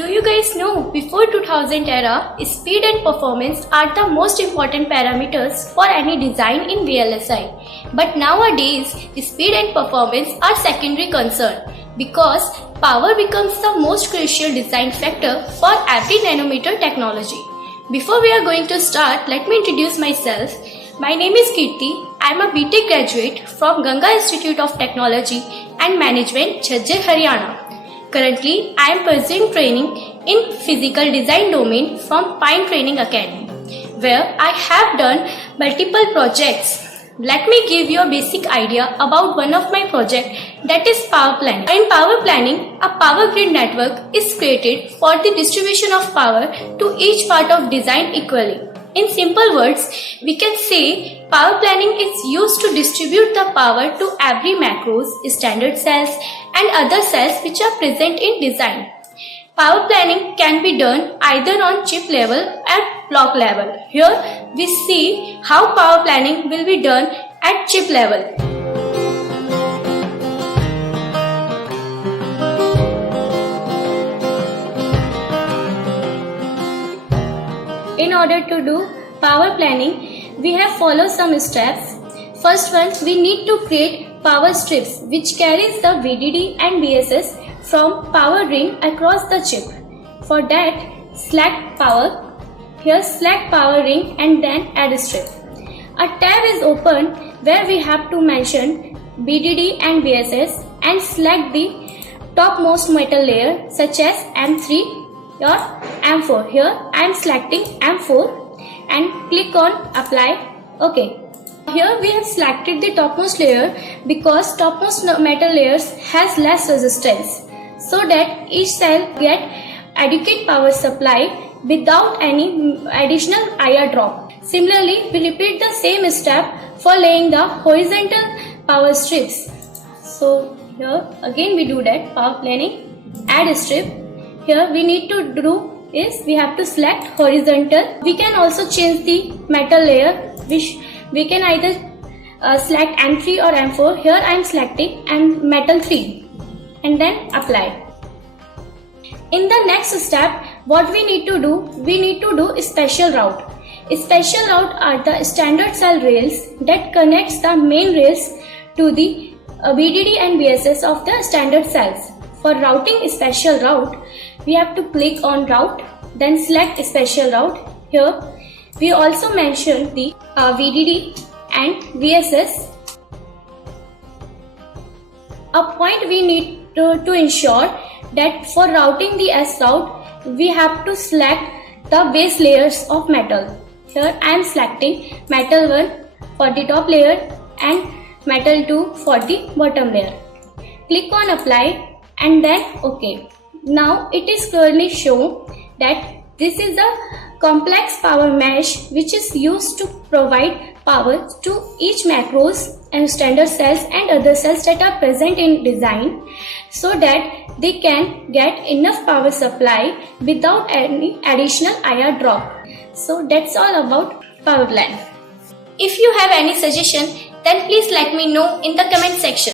Do you guys know before 2000 era, speed and performance are the most important parameters for any design in VLSI. But nowadays, speed and performance are secondary concern because power becomes the most crucial design factor for every nanometer technology. Before we are going to start, let me introduce myself. My name is Kirti. I am a BTech graduate from Ganga Institute of Technology and Management, Jhajjar, Haryana. Currently, I am pursuing training in physical design domain from Pine Training Academy, where I have done multiple projects. Let me give you a basic idea about one of my projects, that is power planning. In power planning, a power grid network is created for the distribution of power to each part of design equally. In simple words, we can say power planning is used to distribute the power to every macros, standard cells and other cells which are present in design. Power planning can be done either on chip level and block level. Here we see how power planning will be done at chip level. In order to do power planning, we have followed some steps. First one, we need to create power strips which carries the VDD and VSS from power ring across the chip. For that, select power, here select power ring and then add strip. A tab is opened where we have to mention VDD and VSS and select the topmost metal layer such as M3 or M4. Here I am selecting M4 and click on apply. OK. Here we have selected the topmost layer because topmost metal layers has less resistance, so that each cell get adequate power supply without any additional IR drop. Similarly, we repeat the same step for laying the horizontal power strips. So here again we do that, power planning, add strip. Here we need to do is we have to select horizontal. We can also change the metal layer, which we can either select M3 or M4. Here I am selecting metal 3 and then apply. In the next step, what we need to do a special route. A special route are the standard cell rails that connects the main rails to the VDD and VSS of the standard cells. For routing a special route, we have to click on route, then select a special route. Here we also mention the VDD and VSS. A point we need to ensure that for routing the S route, we have to select the base layers of metal. Here I am selecting metal 1 for the top layer and metal 2 for the bottom layer. Click on apply and then OK. Now it is clearly shown that this is a complex power mesh which is used to provide power to each macros and standard cells and other cells that are present in design, so that they can get enough power supply without any additional IR drop. So that's all about power plan. If you have any suggestion, then please let me know in the comment section.